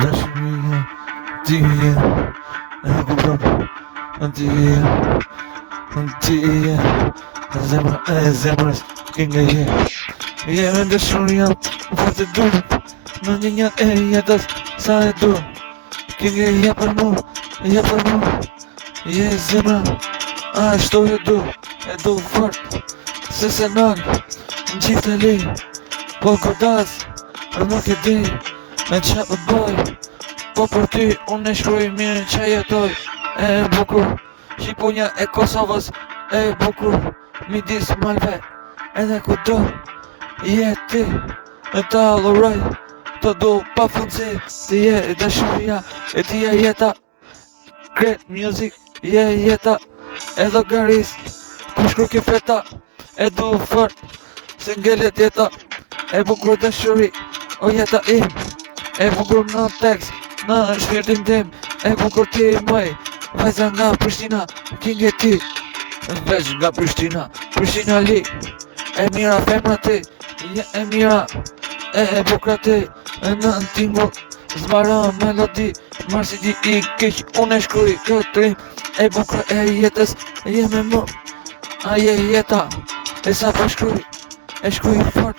Dashuria ti je, e kupton, ti je, zemra e zemrës, kinga je. Je me dashuria, fort e dur, në një e jetës, sa e dur. Kinga je për mu, je zemra, ashtu e du fort, se se nën, në qift e li, po kodas, nuk e di, me qa të bëj, po për ty unë e shkruj mirë që jetoj, e bukur, Shqiponja e Kosovës, e bukur, midis malve, edhe ku do, je ti, e ta luraj, të do pa fundësi, ti je dashuria, e ti je jeta, great music, je jeta, e llogaris, ku shkru ke feta, e du fort, se ngellet jeta, e bukur dashuri, o jeta im, e bukur në tekst, në shpirtin tim, e bukur ti mëj, vajza nga Prishtina, kinge ti, veç nga Prishtina, Prishtina li, e mira femra ti, je e mira, e bukra ti, e në tingull, zbara melodi, marsi di i keq, unë e shkruj këtë rim, e bukra e jetës, je me mu, a je jeta, e sa pa shkruj, e shkruj fort,